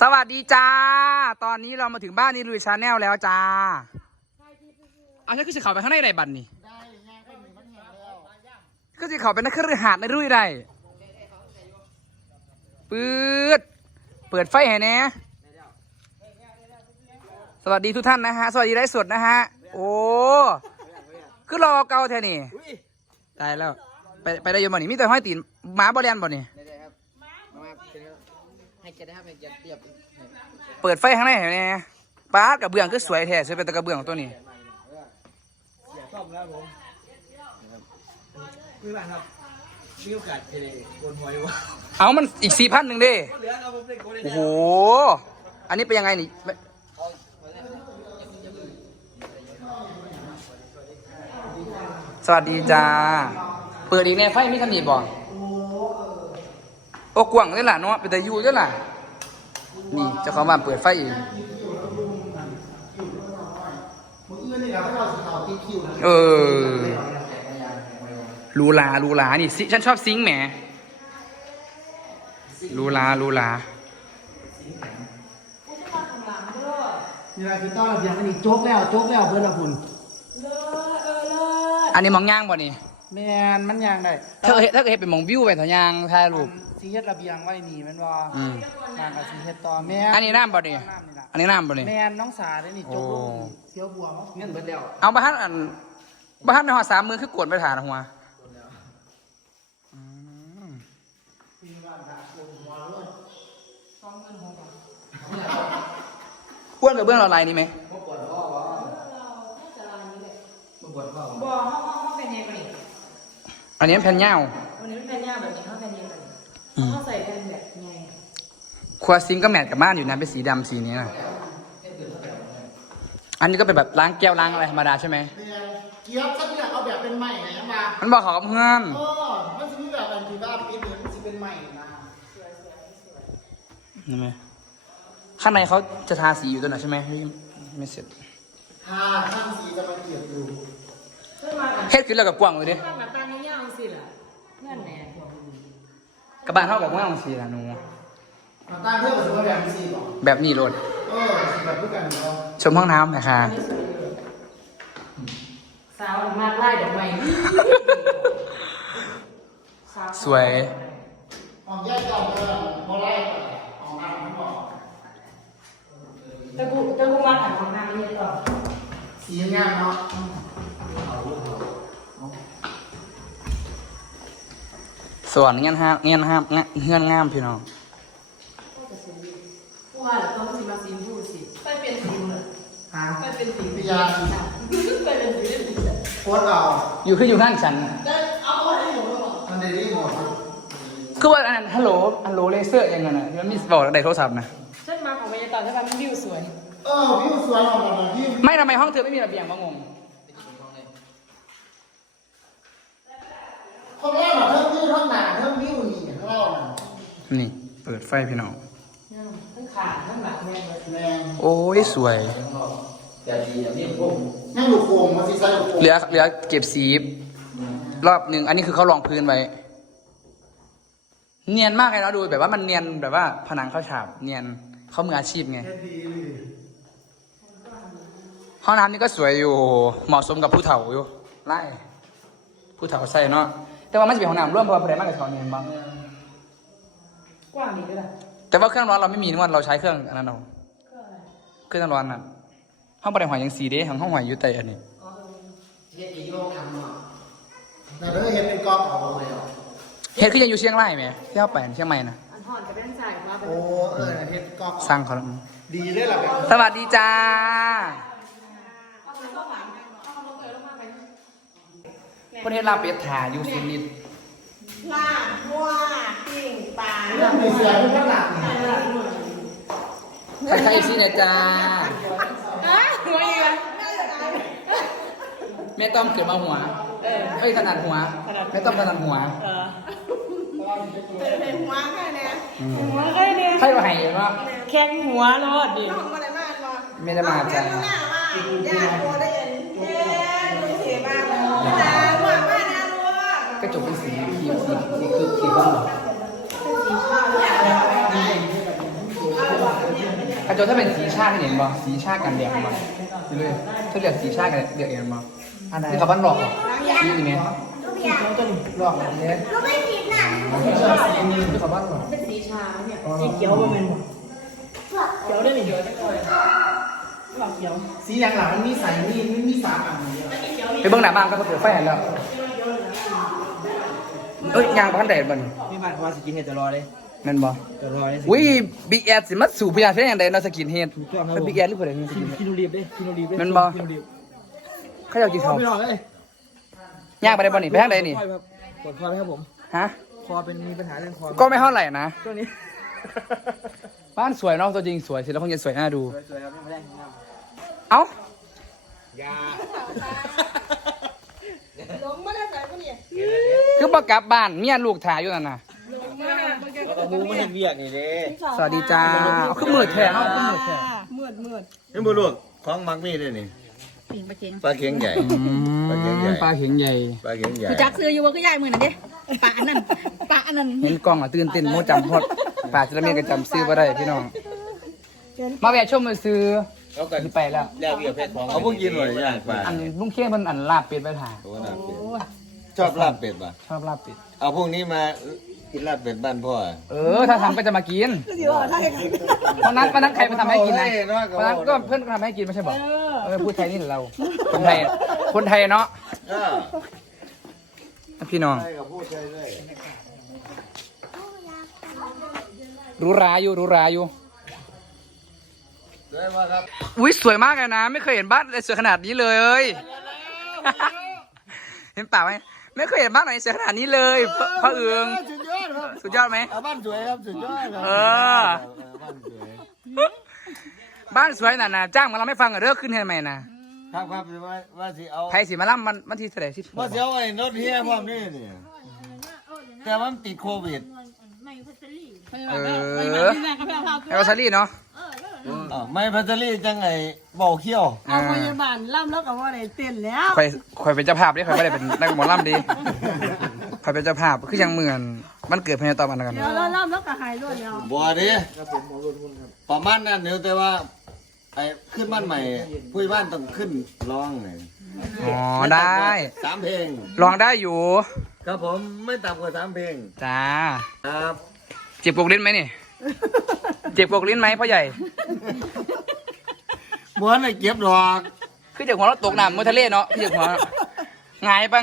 สวัสดีจ้า ตอนนี้เรามาถึงบ้านนี้ลุยชาแนลแล้วจ้าเอาฉันคือจะเข้าไปข้างในได้บัตรนี่ได้ง่ายก็มีมันเห็นแล้วก็จะเข้าไปนักคฤหาสน์ในรุ่ยได้ปืดเปิดไฟให้แน่สวัสดีทุกท่านนะฮะ สวัสดีไลฟ์สดนะฮะ โอ้ คือรอเกาแท่นี่ตายแล้ว ไปไปได้อยังบ่นี่มีแต่ห้อยตีนหมาบอลเลียนบ่นี่ ได้ได้ครับมามา ให้เกียรตินะครับให้เกียรติเทียบเปิดไฟข้างในเห็นไหมปาดกับเบื้องคือสวยแท้สวยเป็นตะกระเบื้องตัวนี้ซ่อมแล้วผมพี่บ้านครับมีโอกาสจะได้โกนหวยวะเอามันอีกสี่พันหนึ่งเด้เหลือครับผมได้โกนได้โอ้โห อันนี้เป็นยังไงนี่ไม่สวัสดีจ้า เปิดอีกในไฟมีขนีบบ่ โอ้กว่างเลยล่ะเนาะเป็นแต่อยูด้วยล่ะ นี่เจ้าของบ้านเปิดไฟอีกมืออื่นนี่ครับเราจะต่อที่คิวนะเออรูลารูลานี่ซิฉันชอบซิงค์แหมรูลารูลานี่แหละคือต้อนรับอย่างนี้โจ๊กแล้วโจ๊กแล้วเพื่อนละคุณอันนี้มองย่างบ่นี่ แมนมันยังได้ถ้าเกิดถ้าเกิดเฮ็ดเป็นหมองวิวไปเถอะย่างถ่ายรูป สีเฮ็ดระเบียงไว้นี่มันว่าอืมงานกับสีเฮ็ดต่อแม่อันนี้น้ำบ่นี่น้ำนี่ล่ะอันนี้น้ำบ่นี่ แมนน้องสาได้นี่โจ๊กลงนี่เสียวบัวมั้งเงินเบิดแล้วเอาบ้านอันบ้านในหอสามมือคือกดไปฐานหัวอืมอ้วนกับเบื้องเราลายนี่ไหมบอห้องห้องห้องเป็นยังไง อันนี้แผ่นยาววันนี้มันเป็นยาแบบนี้ห้องเป็นยังไงอืมห้องใส่เป็นแบบไงควาซิงก็แมทกับบ้านอยู่นะเป็นสีดำสีนี้นะอันนี้ก็เป็นแบบล้างแก้วล้างอะไรธรรมดาใช่ไหมแมนเกี๊ยวสักอย่างเอาแบบเป็นใหม่ไงมามันบอกเขากับเพื่อนเออมันจะมีแบบอันที่ว่าปีนี้มันจะเป็นใหม่นะเห็นไหมข้างในเขาจะทาสีอยู่ตัวไหนใช่ไหมไม่ไม่เสร็จถ้าข้างสีจะมาเกียบอยู่เพื่อมากับเฮ็ดขึ้นแล้วกับกว้างเลยดิตั้งกับตาในย่างสิล่ะเงื่อนแหน่ กับบ้านเท่ากับกว้างสีละหนูมาตั้งเพื่อกับสมมติแบบสีบอกแบบนี้โลดเออสีแบบด้วยกันเนาะชมห้องน้ำนะคะสาวมากไล่ดอกไม้สวยห้องแยกกันเลยโมไล่ห้องน้ำทั้งหมดตะกุตะกุมาหันของนางเรียนก่อนสีงามเนาะ ส่วนเงี้ยห้ามเงี้ยห้ามเงี้ยงามพี่น้องว่าแล้วต้องสีมาสีผู้สิไปเป็นสีเลยฮะไปเป็นสีพิยาไปเป็นสีเลยโคตรเอาอยู่ขึ้นอยู่ข้างฉันเอาให้หนูหรอมันได้ดีหมดคือว่าอันนั้นฮัลโหลฮัลโหลเลเซอร์ยังไงนะที่มันมีบอกในโทรศัพท์นะฉันมาของบรรยากาศใช่ไหมมันวิวสวยเออพี่สวยออกมาเลยพี่ไม่ทำไมห้องเธอไม่มีระเบียงมางง เขาแรกเหรอเพิ่มวิวทั้งหนาเพิ่มวิวนี่ข้างล่าง นี่ เปิ ดไฟพี่น้อง ทั้งขาทั้งหลังแม่เลยแรงโอ้ยสวยนั่งอยู่โค้งมาสิใส่อยู่โค้งเหลือเหลือเก็บสีรอบหนึ่งอันนี้คือเขาลองพื้นไว้ เนียนมากเลยเนาะดูแบบว่ามันเนียนแบบว่าผนังเข้าฉาบเนียนเขามืออาชีพไงเฮ็ดดีเลยห้องน้ำนี่ก็สวยอยู่ เหมาะสมกับผู้เฒ่าอยู่ไล่ผู้เฒ่าใส่เนาะแต่ว่ามันจะเป็นห้องน้ำร่วมเพราะว่าผู้ใดมากกับชอนเนียนบ้างก ว้างดีด้วยล่ะแต่ว่าเครื่องร้อนเราไม่มีนี่ว่าเราใช้เครื่องอันนั้นเอาเครื่องร้อนน่ะห้องบริหารยังสีเด้ห้องห้องหอยอยู่แต่อันนี้แต่เธอเห็นเป็นกองเอาเลยเฮ็ดคือยังอยู่เชียงรายไหมที่เอาไปเชียงใหม่นะอันห่อนกับเป็นสายมาเป็นโอ้เออเห็นกองสร้างเขาแล้วดีด้วยล่ะแบบสวัสดีจ้าประเทศลาวเป็ดถาอยู่สินิด ลาบวัวปิ้งปลาเรื่องมีเสียงข้างหลังใครใครสินี่ยจ้าหัวยังแม่ต้อมเกิดมาหัวเอ้ยขนาดหัว แม่ต้อมขนาดหัวเออเป็นหัวแค่เนี้ยหัวใครเนี่ยใครมาให้เห็นว่าแข้งหัวรอดดิไม่ได้มาจ้าหน้าว่าญาติตัวได้ อสีข้างหลังเอาจารย์ถ้าเป็นสีชาติเห็นบ่สีชาติกันแดดบ่นี่เลยถ้าเรียกสีชาติกันแดดเองบ่อันไหนนี่เขาบ้านหลอกเหรอนี่นี่ไหมเขาจะหลอกแบบนี้สีนี้คือเขาบ้านหลอกเป็นสีชาเนี่ยสีเขียวมันเป็นเขียวด้วยนี่เขียวเขียวสีอย่างหลังมันมีใสมีไม่มีสามอันเดียวไปเบื้องหน้าบ้านก็เปิดไฟเห็นแล้ว เอ้ยยางบ้านแดดบ่นมีบัตรว่าสกินเฮดจะรอเลยแม่นบ่จะรอเลยอุ้ยบิ๊กแอดสิมาสู่พยานเพียงอย่างใดเนาะสกินเฮดถูกต้องครับเป็นบิ๊กแอดหรือเปล่าเนี่ยสกินเฮดคิโนรีบเด้คิโนรีบเด้แม่นบ่คิโนรีบเขาจะเอากินเขาวไม่รอเลยย่างไปได้บ่นี่ไปทางใดนี่คอครับปวดคอไหมครับผมฮะคอเป็นมีปัญหาเรื่องคอก็ไม่เท่าไหร่นะช่วงนี้บ้านสวยเนาะตัวจริงสวยสิแล้วคงจะสวยน่าดูสวยๆครับไม่ได้ครับเอ้า ยา หลงมาได้ใส่ปะเนี่ยคือประกลับบ้านเมียลูกถ่ายอยู่นั่นน่ะกระบูมันเห็นเวียกนี่เด้สวัสดีจ้าเอาขึ้นมือแท้เอาขึ้นมือแท้มืดมืดนี่บุลูกของมักมีด้วยนี่ปิ่งปลาเค็งปลาเข็งใหญ่ ปลาเข็งใหญ่ ปลาเข็งใหญ่ปลาเข็งใหญ่จักซื้ออยู่ว่าก็ยายมือนั่นเด้ปลาอันนั้นปลาอันนั้นเห็นกล้องอะตื่นเต้นโมจำพอดปลาจะละเมียก็จำซื้อบ่ได้พี่น้อง มาแวะชมมือซื้อ เขากันที่ไปแล้ว แล้วเบียร์เพชรของเขาพวกกินหน่อยย่างปลาอันลุงเคียงมันอันลาบเป็ดไปถ่ายโอ้น่าเป็ดชอบลาบเป็ดป่ะชอบลาบเป็ดเอาพวกนี้มากินลาบเป็ดบ้านพ่อเออ ถ้าทำก็จะมากินเดี๋ยวถ้าให้วันนั้นวันนั้นใครมาทำให้กินนะโอ้ยน้อยกวันว่านั้นก็เพื่อนก็ทำให้กินไม่ใช่บอกเออพูดไทยนี่เราคนไทยคนไทยเนาะเออพี่น้องใช่กับพูดใช่เลยรู้ราอยู่รู้ราอยู่ ได้มาครับ อุ้ยสวยมากเลยนะ ไม่เคยเห็นบ้านเลยสวยขนาดนี้เลย เห็นป่าไหมไม่เคยเห็นบ้านไหนสวยขนาดนี้เลยพระพระเอืองสุดยอดครับสุดยอดไหมเอาบ้านสวยครับสุดยอดครับเออบ้านสวยบ้านสวยน่ะนะจ้างมาเราไม่ฟังเหรอเลิกขึ้นให้ไหมนะครับครับว่าว่าสิเอาไทยสีมาล่ำมันมันทีเสด็จที่ว่าสิเอาไอ้รถเฮียพร้อมนี่นี่แต่ว่ามันติดโควิดเออไอ้วาซารี่เนาะ อ่าไม่พัตเตอรี่จังไงเบาเขี้ยว เอาพยาบาลล่ำแล้วก็ว่าอะไรเต้นแล้วคอยคอยเป็นเจ้าภาพดิคอยไม่ได้เป็นนักหมอลำดีคอยเป็นเจ้าภาพคือยังเหมือนมันเกิดพญาตอมันกันเดี๋ยวเราล่ำแล้วก็หายด้วยเดียวบัวดิประมาณนั้นเดี๋ยวแต่ว่าไอ้ขึ้นบ้านใหม่ผู้ใหญ่บ้านต้องขึ้นร้องเลยอ๋อได้สามเพลงลองได้อยู่ ครับผมไม่ต่ำกว่าสามเพลงจ้าครับเจ็บกกลิ้นไหมนี่ เจ็บกกลิ้นไหมพ่อใหญ่บัวน่ะเก็บดอกคือจากหัวเราตกน้ำมือทะเลเนาะคือจากหัวหงายปัง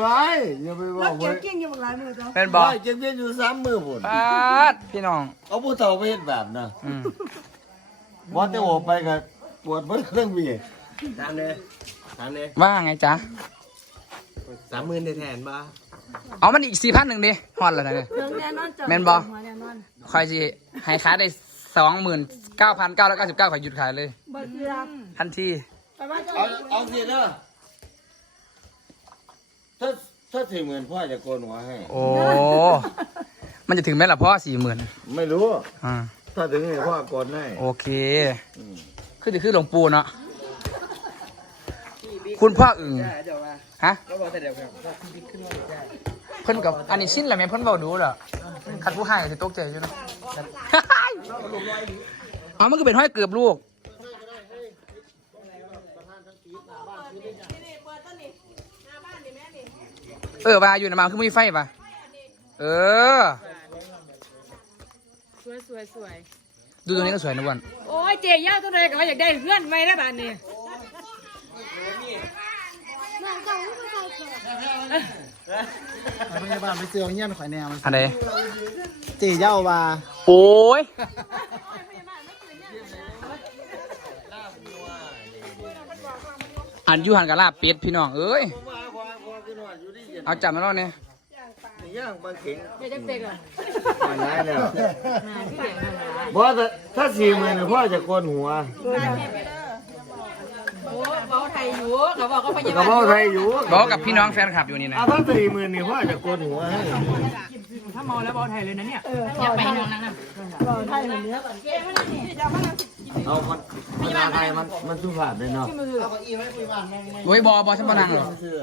ไว้อย่าไปบอแล้วกเก็ไว้บเก่งอยู่บักหลายมือจ้ะเป็นบอไว้เก็บเงินอยู่สามมือพุ่นปาดพี่น้อง เอาผู้เฒ่าไปเฮ็ดแบบนะอืมบอสจะโอบไปกับปวดเบิ้เครื่องบีถามเลยถามเลยว่าไงจ๊ะ สามหมื่นได้แทนป่ะเอามันอีกสี่พันหนึ่งดิฮอนแล้วนะเนี่ย เรื่องแน่นอนจ้ะแม่นบ่แน่นอน คอยสิให้ขายได้สองหมื่นเก้าพันเก้าร้อยเก้าสิบเก้าขอยหยุดขายเลย บ่เชื่อทันที ไปว่าเจ้าเอาเอาสิเด้อถ้าถ้าสี่หมื่นพ่อจะโกนหัวให้ โอ้ มันจะถึงไหมล่ะพ่อสี่หมื่นไม่รู้ อ่า ถ้าถึงนี่พ่อโกนให้โอเคอืมคือจะคือหลวงปู่เนาะ คุณพ่ออึ่งเดี๋ยวว่าฮะก็บอกแต่เดี๋ยวครับพี่บิ๊กขึ้นมาได้ เพิ่นกับอันนี้ชิ้นอะไรไหมเพิ่นเบาดูเหรอคันผู้ให้จะตกใจอยู่เนาะอ๋อมันก็เป็นห้อยเกือบลูกเออว่าอยู่นะมาคือมีไฟปะเออ สวยสวยสวยดูตรงนี้ก็สวยนะวันโอ้ยเจ๊ย่าตัวใดก็ว่าอยากได้เพื่อนไม่ได้บ้านนี่ พยาบาลไปเสือเงี้ยไม่ค่อยแนวมันอันไหนจีเย้าว่าโอ้ยอันอยูหันกับลาบเป็ดพี่น้องเอ้ยพ่อพ่อพ่อขึ้นหัวอยู่ที่เย็นเอาจับมาแล้วเนี่ยย่างบางเข็งอยากจะเด็กอะมาได้แล้วน่าพี่เด็กน่ารักบอสถ้าสี่หมื่นพ่อจะโกนหัว โอ้เขาไทยอยู่เขาบอกเขาพยากับาบลพ่อไทยอยู่บอกกับพี่น้องแฟนคลับอยู่นี่นะเอาถ้าสี่หมื่นนี่พ่อจะโกนหัวให้ถ้าเมาแล้วบอกไทยเลยนะเนี่ยอยากไปน้องนั่งนะรอไทยเหมือนเนี้ยเอามันภาษาไทยมันมันสุภาพเลยเนาะโอ้ยบอบอฉันบอนังหรอเสื้อ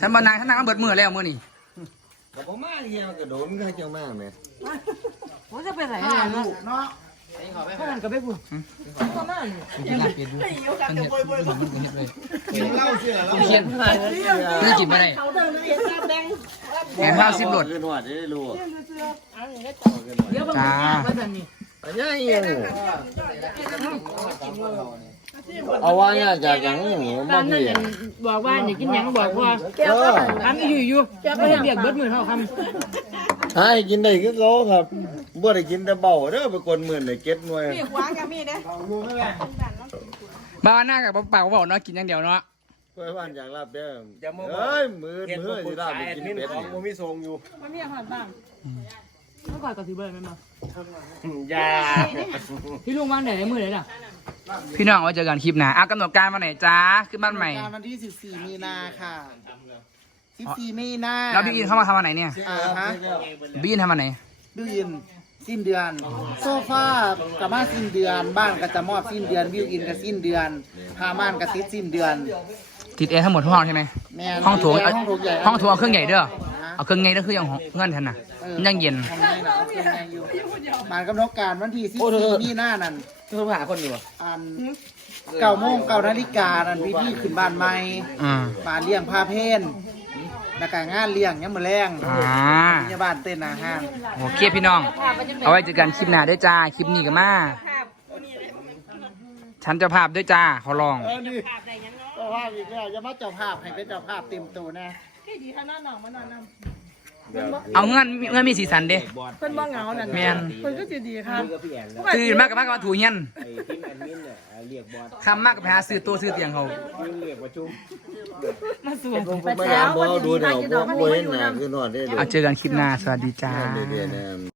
ฉันบอนังฉันนั่งเบิดมือแล้วมือนี่กับพ่อมาเฮียมันกระโดดก็เจ้ามากไหมว่าจะไปไหนห้าลูกเนาะ เท่านั้นก็ไปพูดประมาณกินลาบเป็ดดูมันเห็ดมันเห็ดเลยกินเหล้าเชื่อแล้วเคียนไม่กินไม่ได้เขาเดินมาเองแดงแหมข้าวซิบหลดขึ้นหัวจะได้รู้เดี๋ยวบา งจ้าคนว่าจะมีอันนี้ยังเอาว่าเนี่ยจากอย่างนี้ตมาอนนั้นพี่เนี่ยบอกว่าอย่ากินหยังบอกว่าเออทำอยู่อยู่ไม่ได้เบียกเบิดมือเท่าคให้กินได้คือเขาครับบ่ได้กินแต่เบาเด้อไปกวนหมื่นได้เก็บหน่วยมีขวางกับมีเด้บ้านหน้ากับเปล่าๆบอกเนาะกินอย่างเดียวเนาะเพื่อบ้านอยากลาบเด้อเอ้ยมือมือสิลาบไปกินเป็ดนี่ำมันมีอาหารบ้างเมื่อก่อนกับสิเบิร์ดไหมมาอยาพี่ลุงวางไหนในมือไหนล่ะ พี่น้องไว่าเจอกันคลิปหน้าอะกำหนดการวันไหนจ้าขึ้นบ้านใหม่งานวันที่ 14 มีนาค่ะ14มีนาแล้วบิ๊กอินเข้ามาทำวันไหนเนี่ยอ่าฮะบิ๊กอินทำวันไหน บิวอินสิ้นเดือน โซฟากับมาสิ้นเดือน บ้านก็จะมอบสิ้นเดือน บิวอินก็สิ้นเดือนพาม่านก็ติดสิ้นเดือน ติดแอร์ทั้งหมดทุกห้องใช่ไหมแม่นห้องโถงห้องโถงใหญ่ ห้องโถงเอาเครื่องใหญ่เด้อเอาเครื่องใหญ่เด้อคืออย่างของเงื่อนทันน่ะมันยังเย็น ทำไงนะเอาเครื่องในอยู่มานกำหนดการวันที่14มีนานั่น โทรหาคนอยู่อันเก้าโมงเก้านาฬิกานั่นพี่พี่ขึ้นบ้านใหม่อืมบ้านเลี้ยงพาเพนแล้วก็งานเลี้ยงยามมื้อแรงอ่า พยาบาลเต้นอาหาร โอเคพี่น้อง เอาไว้เจอกันคลิปหน้าด้วยจ้า คลิปนี้กันมา ฉันเจะภาพด้วยจ้า ขอลอง เออนี่เจ้าภาพอีกแล้วอย่ามาเจ้าภาพให้เป็นเจ้าภาพเต็มตัวนะพี่ดีท่านน้องมานอนน เอาเงื่อนเงื่อนมีสีสันเด้ำเพิ่นบ่เหงานั่นแมนเพิ่นก็สิดีค่ะตื่นมากกับมากกับมาถูเฮียนคำมากกับไปหาซื้อตัวซื้อเตียงเขามาสู่ไม่ได้บ่ดูเดี๋ยวบ่บ่เห็นหน้าคือนอนได้ดูเอาเจอกันคลิปหน้าสวัสดีจ้าเดี๋ยวๆ